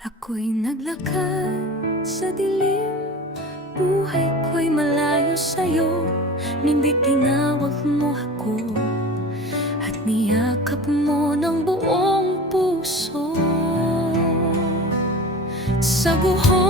Ako'y naglakad sa dilim. Buhay ko'y malayo sa'yo. Ngunit tinawag mo ako. At niyakap mo ng buong puso. Sa buhong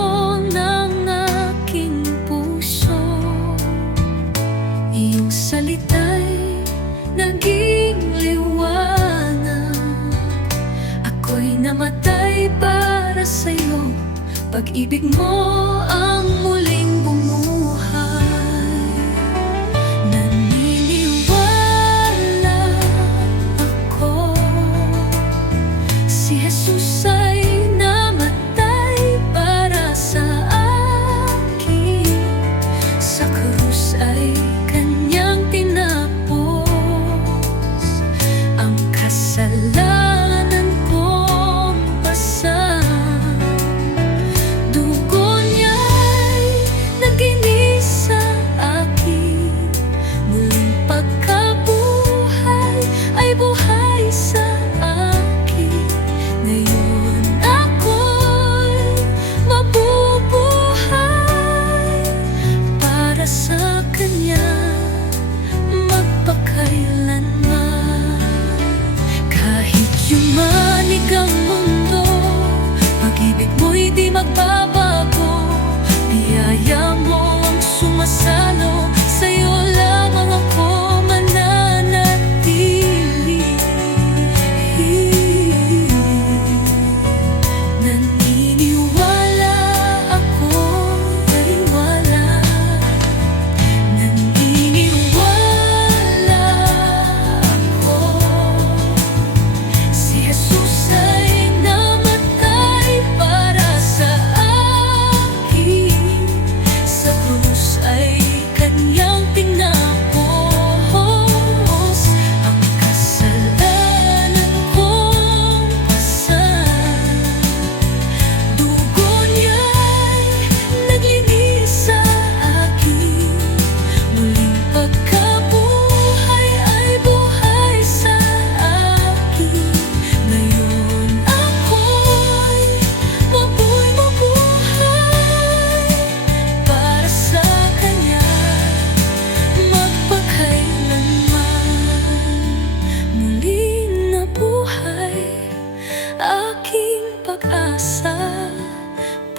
Pag-ibig mo ang muli.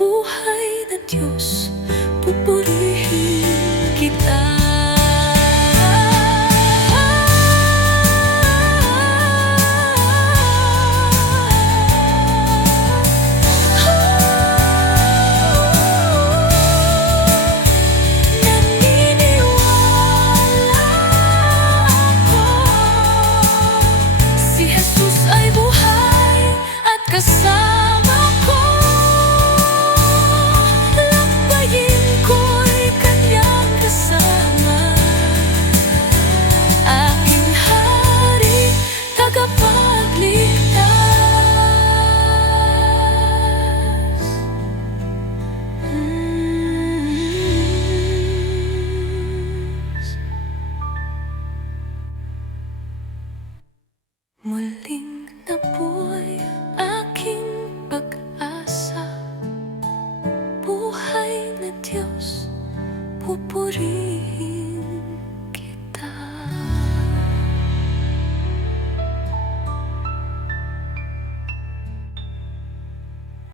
buhay ng Diyos. Pupunin